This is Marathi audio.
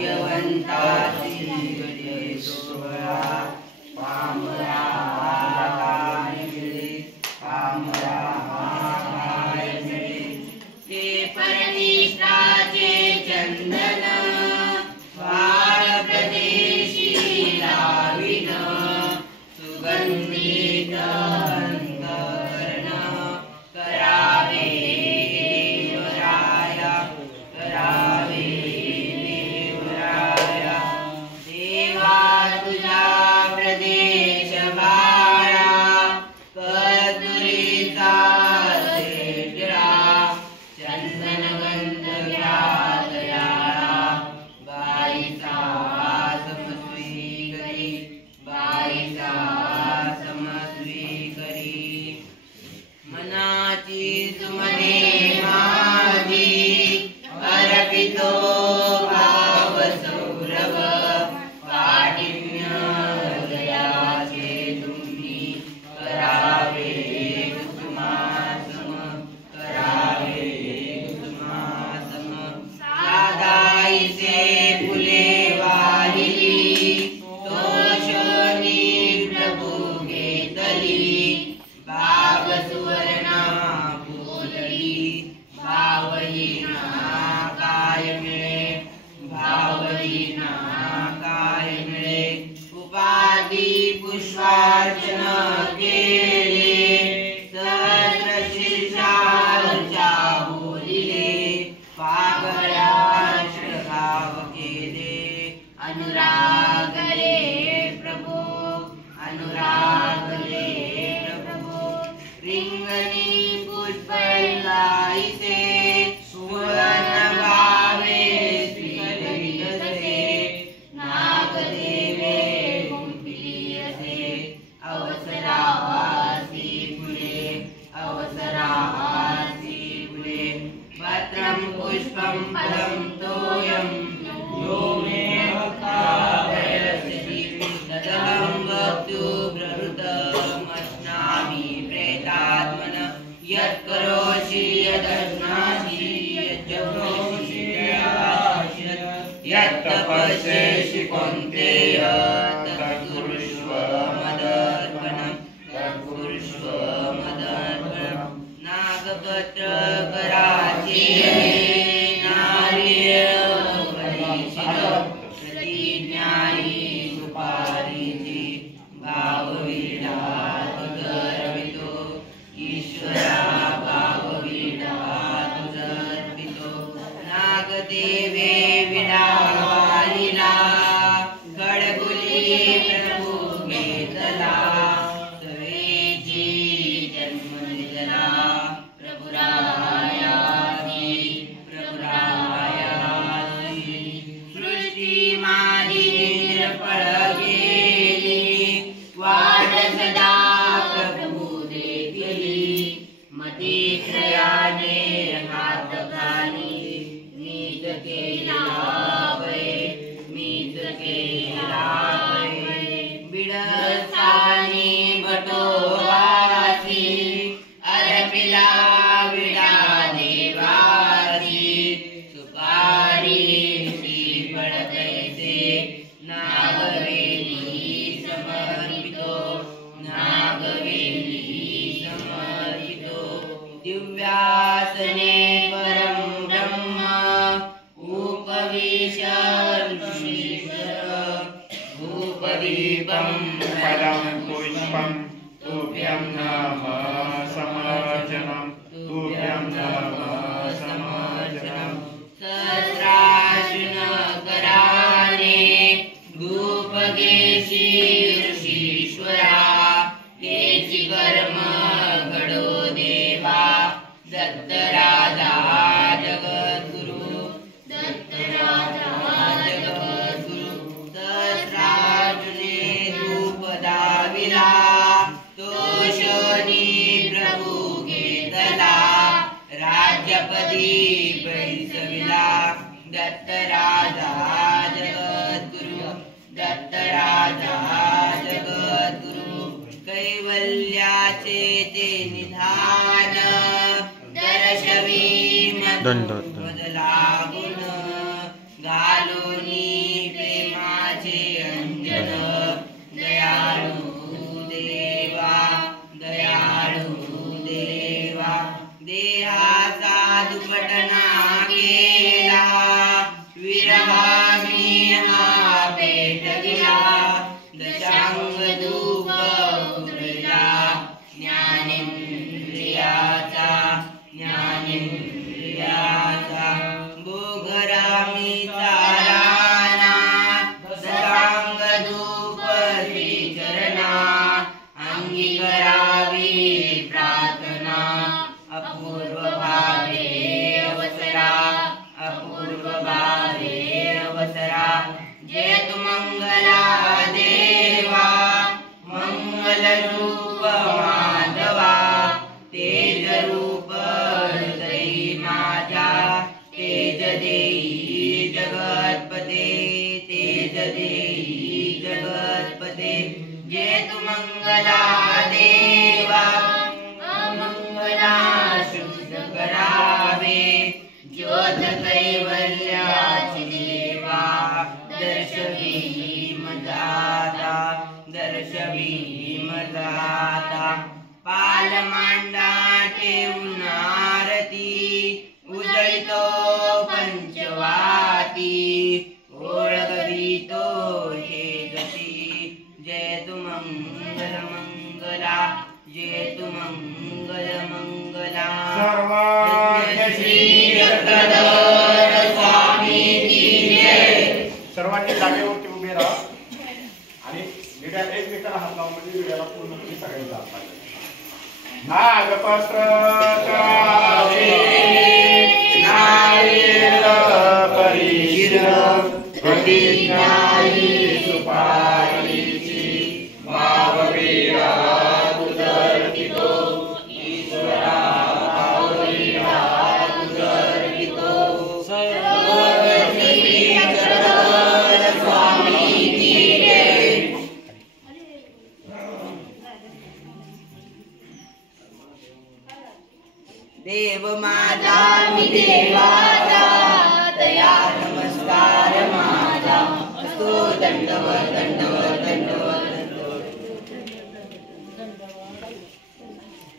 भाग्यवंताची घडे सोहळा पामरा काय मिळे पामरा काय मिळे ते परनिष्ठाचे चंदन वाळ प्रदेशी लाविन सुगंधित अंतकरण करावे देवराया करावे देवराया देवा तुझा प्रदेश बाळा कस्तुरीचा शेटळा चंदन गंध घ्यातला बाईचा समस्वी करी बाईचा समस्वी करी मनाची सुमने माझी अर्पितो भाव सौरभ काठिण्य हृदयाचे तुम्ही करावे कुसुमासम करावे कुसुमासम साधाईचे फुले वाहिली तोषणी प्रभू घेतली भाव सुवर्णा बोलली भावहीना काय मिळे भावहीना काय मिळे उपाधी पुष्पार्चन केले सहस्र शीर्षार्चा बोलिले पागळ्या श्रगाव केले अनुराग रे प्रभू अनुराग रे प्रभू रिंगणी पुष्पलाईसे सुवर्ण भावे स्वीकरियसे नागदेवे गुंफिलियसे अवसरासी फुले अवसरासी फुले पत्रं पुष्पं फलं तोयं यो मे भक्ताभयसिद्धि तदहं भक्तु प्रवृतमश्नामि प्रेतात्मन यत् करोषि यदश्नासि यज्जप्नोषि यत् तपस्यसि कौन्तेय तत्कुरुष्व मदर्पणम् तत्कुरुष्व मदर्पणम् नागपत्र कराचे नार्य परिषद प्रतिज्ञायी सुपारीची भाववीणा तुझर्पितो ईश्वरा भाववीणा तुझर्पितो नागदेवे विणा वाहिला गडगुली प्रभू घेतला सवेची जन्म निजला प्रभुरायाची सृष्टी माझी निरफळ गेली वाट सदा प्रभू देखली मतित्रयाने हात घाली मीच केला भय मीच केला भय बिडसानी बटोवासी अर्पिला विडा देवासी सुपारी श्रीफळ कैसे नागवेली समर्पितो नागवेली समर्पितो दिव्यासने परं ब्रह्म उपविश्य ऋषीश्वर धूपदीपं फलं पुष्पं तुभ्यं नमः समर्चनं तुभ्यं नमः समर्चनं सहस्रार्जुन कराने धूपगेशी ऋषीश्वरा हेची कर्म घडो देवा दत्तराजा जगद्गुरु दत्तराजा जगद्गुरु सहस्रार्जुने धूप दाविला तोषणी प्रभू घेतला राज्यपदी बैसविला दत्तराजा जगद्गुरु दत्तराजा जगद्गुरु कैवल्याचे ते निधान दर्शवी मधुर लागून घालूनी स्वामीचा राणा दशांग धूप श्रीचरणा अंगी करावी प्रार्थना अपूर्व भावे अवसरा अपूर्व भावे अवसरा जयतु मंगला देवा मंगल रूप माधवा तेज रूप हृदयी माझ्या तेज देई जगतपते तेज देई जगतपते जयतु मंगला देवा अमंगला शुद्ध करावे ज्योत कैवल्याची देवा दर्शवी मदाता दर्शवी मदाता पाल मांडा ठेवून आरती उजळतो पंचवाती ओळखवितो हे गती जयतु मंगल मंगला जयतु मंगल मंगला सर्वांनी श्री चक्रधर स्वामी की जय. सर्वांनी जागेवरती उभे राहा आणि विड्या एकमेकाला हात लावून म्हणजे विड्याला पूर्ण सगळ्यांचा हात लागेल. नागपत्र नारियल परिशीर प्रतिज्ञाई सुपारीची भाववीरा उदरकितो ईश्वरा भाववीरा उदरकितो श्री चक्रधर स्वामी की जय. देव माझा मी देवा